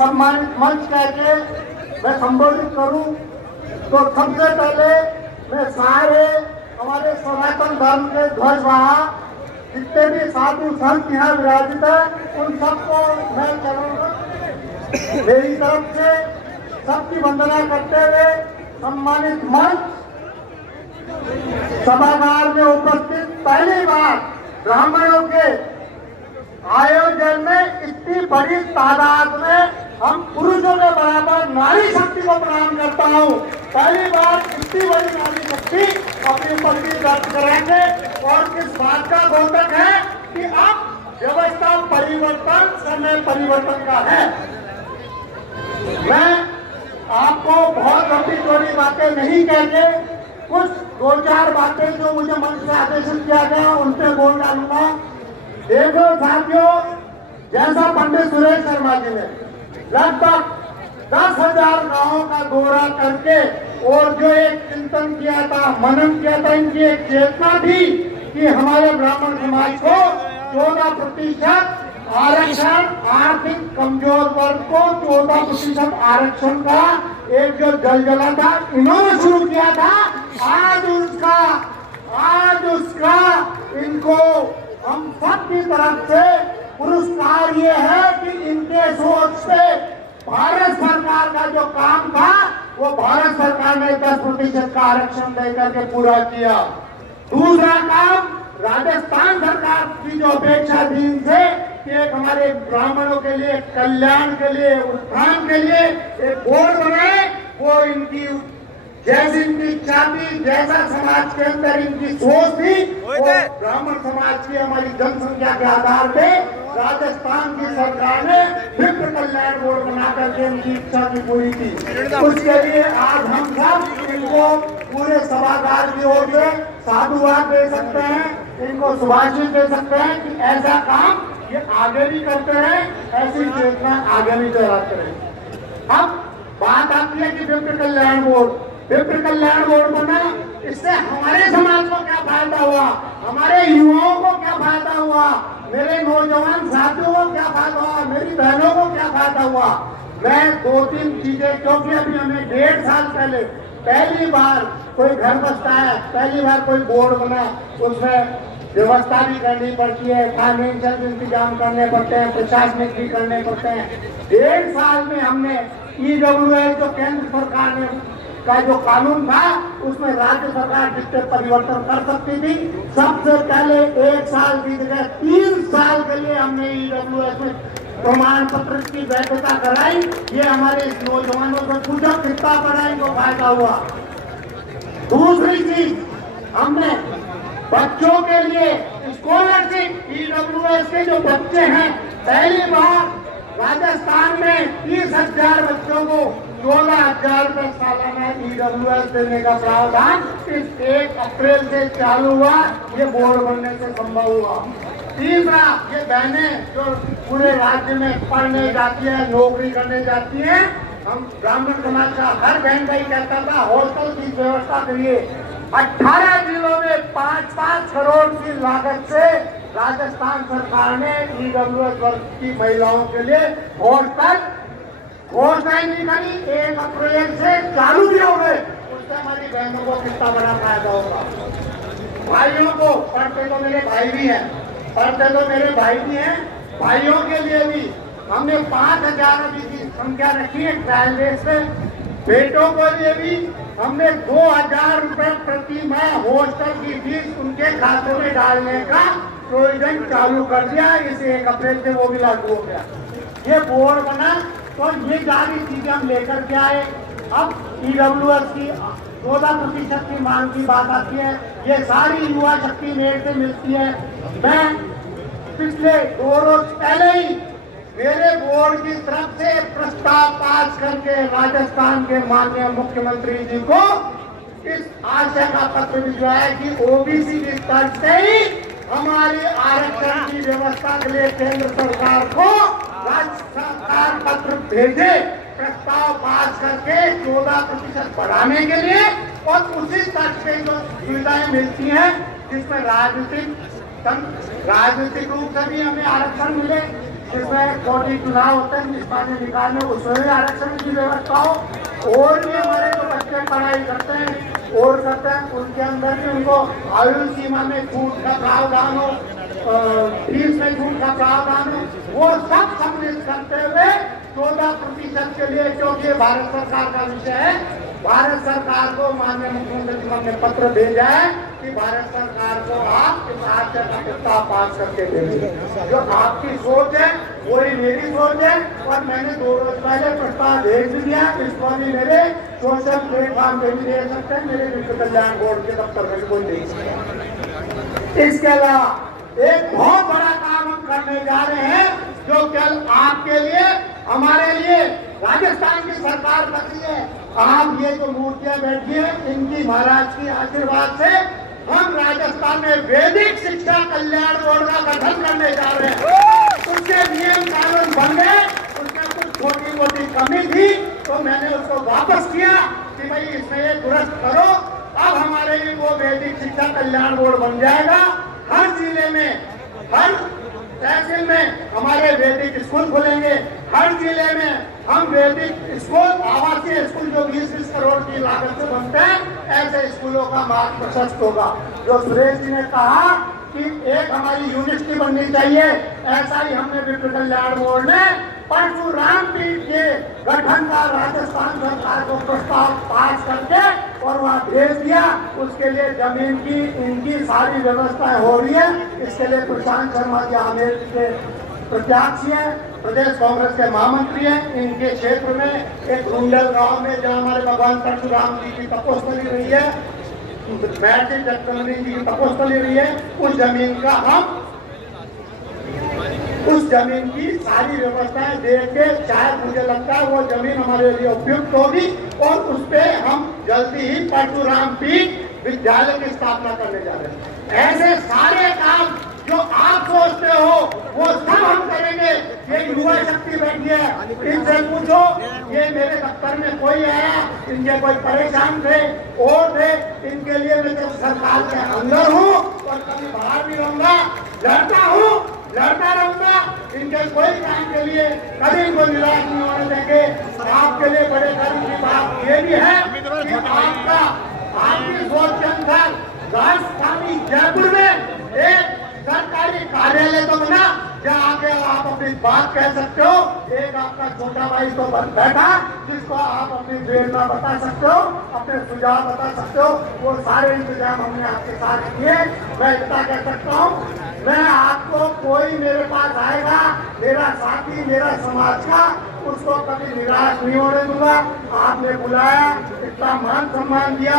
सम्मानित मंच कह के मैं संबोधित करूं तो सबसे पहले मैं सारे हमारे सनातन धर्म के ध्वज वहाँ जितने भी साधु संत यहाँ विराजित है उन सबको मैं मेरी तरफ से सबकी वंदना करते हुए सम्मानित मंच सभागार में उपस्थित पहली बार ब्राह्मणों के आयोजन में इतनी बड़ी तादाद में हम पुरुषों के बराबर नारी शक्ति को प्रणाम करता हूँ। पहली बार इतनी बड़ी नारी शक्ति अपनी उपस्थिति व्यक्त करेंगे और किस बात का द्योतक है कि अब व्यवस्था परिवर्तन समय परिवर्तन का है। मैं आपको बहुत लंबी चौड़ी बातें नहीं कहते, कुछ दो चार बातें जो मुझे मंच से आदेशित किया गया उन पे बोल डालूंगा। देखो साथियों, जैसा पंडित सुरेश शर्मा जी ने लगभग 10,000 गांवों का दौरा करके और जो एक चिंतन किया था, मनन किया था, इनकी एक चेतना थी कि हमारे ब्राह्मण समाज को 14% आरक्षण, आर्थिक कमजोर वर्ग को 14% आरक्षण का एक जो जलजला था इन्होंने शुरू किया था। आज उसका इनको हम सबकी तरफ से पुरस्कार ये है कि इनके सोच से भारत सरकार का जो काम था वो भारत सरकार ने 10% का आरक्षण देकर के पूरा किया। दूसरा काम, राजस्थान सरकार की जो अपेक्षा थी इनसे कि एक हमारे ब्राह्मणों के लिए कल्याण के लिए उत्थान के लिए एक बोर्ड बनाए, वो इनकी जैसी इनकी इच्छा थी, जैसा समाज के अंदर इनकी सोच थी, वो ब्राह्मण समाज की हमारी जनसंख्या के आधार पे राजस्थान की सरकार ने विप्र कल्याण बोर्ड बना करके इनकी इच्छा की पूरी की। उसके लिए आज हम सब इनको पूरे सभागार की ओर से साधुवाद दे सकते हैं, इनको सुभाषित दे सकते हैं कि ऐसा काम ये आगे भी करते हैं, ऐसी चेतना आगे भी चलाते रहे। अब बात आती है कि विप्र कल्याण बोर्ड बना, इससे हमारे समाज को क्या फायदा हुआ, हमारे युवाओं को क्या फायदा हुआ, मेरे नौजवान साथियों को क्या फायदा हुआ, मेरी बहनों को क्या फायदा हुआ। मैं 2-3 चीजें, क्योंकि अभी हमें 1.5 साल पहले पहली बार कोई घर बसता है, पहली बार कोई बोर्ड बना, उसमें व्यवस्था भी करनी पड़ती है, फाइनेंशियल इंतजाम करने पड़ते हैं, प्रशासनिक भी करने पड़ते हैं। 1.5 साल में हमने EWS जो केंद्र सरकार ने का जो कानून था उसमें राज्य सरकार जिससे परिवर्तन कर सकती थी, सबसे पहले 1 साल बीत गए, 3 साल के लिए हमने EWS में प्रमाण पत्र की वैधता कराई। ये हमारे नौजवानों से पूछा कितना बड़ा इनको फायदा हुआ। दूसरी चीज, हमने बच्चों के लिए स्कॉलरशिप, EWS के जो बच्चे हैं, पहली बार राजस्थान में 30,000 बच्चों को 14,000 रुपए सालाना EWS देने का प्रावधान इस 1 अप्रैल से चालू हुआ। ये बोर्ड बनने से संभव हुआ। तीसरा, ये बहनें जो पूरे राज्य में पढ़ने जाती है, नौकरी करने जाती है, हम ब्राह्मण समाज का हर बहन का ही कहता था हॉस्टल की व्यवस्था करिए। 18 जिलों में 5-5 करोड़ की लागत से राजस्थान सरकार ने EWS वर्ग की महिलाओं के लिए हॉस्टल घोषणा नहीं करी, 1 अप्रैल से चालू भी हो गए। उससे हमारी बहनों को कितना बड़ा फायदा होगा। भाइयों को, पढ़ते तो मेरे भाई भी हैं, भाइयों के लिए भी हमने 5,000 अभी की संख्या रखी है ट्रायल बेस पे। बेटों के लिए भी हमने 2,000 रुपए प्रति माह हॉस्टल की फीस उनके खातों में डालने का प्रोविजन चालू कर दिया। इस 1 अप्रैल से वो भी लागू हो गया। ये बोर्ड बना तो ये सारी चीजें हम लेकर के आए। अब EWS की 14% की मांग की बात आती है, ये सारी युवा शक्ति मेरे से मिलती है। मैं पिछले 2 रोज पहले ही मेरे बोर्ड की तरफ से प्रस्ताव पास करके राजस्थान के माननीय मुख्यमंत्री जी को इस आशय का पत्र भिजवाया कि OBC के स्तर से ही हमारी आरक्षण की व्यवस्था के लिए केंद्र सरकार को राज्य सरकार पत्र भेजे, प्रस्ताव पास करके 14% बढ़ाने के लिए, और उसी स्तर से जो सुविधाएं मिलती हैं जिसमें राजनीतिक रूप से भी हमें आरक्षण मिले, जिसमें कोटी चुनाव होते हैं निष्पादन निकालने, उसमें भी आरक्षण की व्यवस्था हो। और भी हमारे जो बच्चे पढ़ाई करते हैं और करते हैं, उनके अंदर भी उनको आयु सीमा में छूट का प्रावधान हो, फीस में छूट का प्रावधान हो, वो सब सम्मिलित करते हुए 14% के लिए, क्योंकि भारत सरकार का विषय है, भारत सरकार को माननीय मुख्यमंत्री ने पत्र भेजा है कि भारत सरकार को आप इस आशय का प्रस्ताव पास करके देंगे। जो आपकी सोच है वही मेरी सोच है, और मैंने 2 रोज पहले प्रस्ताव भेज दिया। इसको भी मेरे सोशल प्लेटफॉर्म पे भी दे सकते हैं, मेरे विश्व कल्याण बोर्ड के दफ्तर में भी कोई दे सकते हैं। इसके अलावा एक बहुत बड़ा काम हम करने जा रहे हैं, जो कल आपके लिए, हमारे लिए, राजस्थान की सरकार कर रही है। आप ये जो मूर्तियां बैठी है, इनकी महाराज की आशीर्वाद से हम राजस्थान में वैदिक शिक्षा कल्याण बोर्ड का गठन करने जा रहे हैं। उसके नियम कानून बन गए, उसमें कुछ छोटी मोटी कमी थी, तो मैंने उसको वापस किया कि भाई इसमें ये दुरुस्त करो। अब हमारे लिए वो वैदिक शिक्षा कल्याण बोर्ड बन जाएगा। हर जिले में, हर तहसील में हमारे वैदिक स्कूल खुलेंगे। हर जिले में हम वैदिक स्कूल, आवासीय स्कूल जो 20-20 करोड़ की लागत से बनते हैं, ऐसे स्कूलों का मार्ग प्रशस्त होगा। जो सुरेश जी ने कहा कि एक हमारी यूनिवर्सिटी बननी चाहिए, ऐसा ही हमने विश्व कल्याण बोर्ड ने परशुराम पीठ के गठन का राजस्थान सरकार को प्रस्ताव पास करके और वहाँ भेज दिया। उसके लिए जमीन की, इनकी सारी व्यवस्थाएं हो रही है। इसके लिए प्रशांत शर्मा जी आमेर के प्रत्याशी हैं, प्रदेश कांग्रेस के महामंत्री हैं। इनके क्षेत्र में एक रुंडल गांव में जहाँ हमारे भगवान परशुराम जी की तपोस्थली रही है, महर्षि जगदम्बिका जी की तपोस्थली रही है, उस जमीन का हम, उस जमीन की सारी व्यवस्थाएं देके, शायद मुझे लगता है वो जमीन हमारे लिए उपयुक्त होगी, और उस पर हम जल्दी ही परशुराम पीठ विद्यालय की स्थापना करने जा रहे हैं। ऐसे सारे काम जो आप सोचते हो वो सब हम करेंगे। ये युवा शक्ति बैठी है, इनसे पूछो, ये मेरे दफ्तर में कोई आया, इनके कोई परेशान थे और थे, इनके लिए मैं जब सरकार के अंदर हूँ और कभी बाहर भी रहूंगा, लड़ता हूँ, लड़ता रहूंगा। इनके कोई काम के लिए कभी इनको निराश नहीं होने देंगे। आपके लिए बड़े गर्व की बात ये भी है कि आपकी सोच के अनुसार राजधानी जयपुर में एक सरकारी कार्यालय तो बना, जहाँ आके आप अपनी बात कह सकते हो। एक आपका छोटा भाई तो बैठा, जिसको आप अपनी प्रेरणा बता सकते हो, अपने सुझाव बता सकते हो। वो सारे इंतजाम हमने आपके साथ किए। मैं इतना कह सकता हूँ, मैं आपको, कोई मेरे पास आएगा, मेरा साथी, मेरा समाज का, उसको कभी निराश नहीं होने दूंगा। आपने बुलाया, इतना मान सम्मान दिया,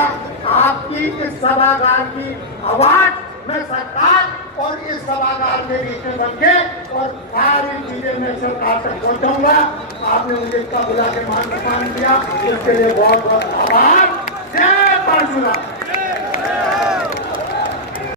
आपकी इस सभागार की आवाज मैं सरकार और इस सभागार के बीच में बन के और सारी चीजें मैं सरकार तक पहुंचाऊंगा। आपने मुझे इतना बुला के मान सम्मान दिया, इसके लिए बहुत बहुत आभार। जय परशुराम।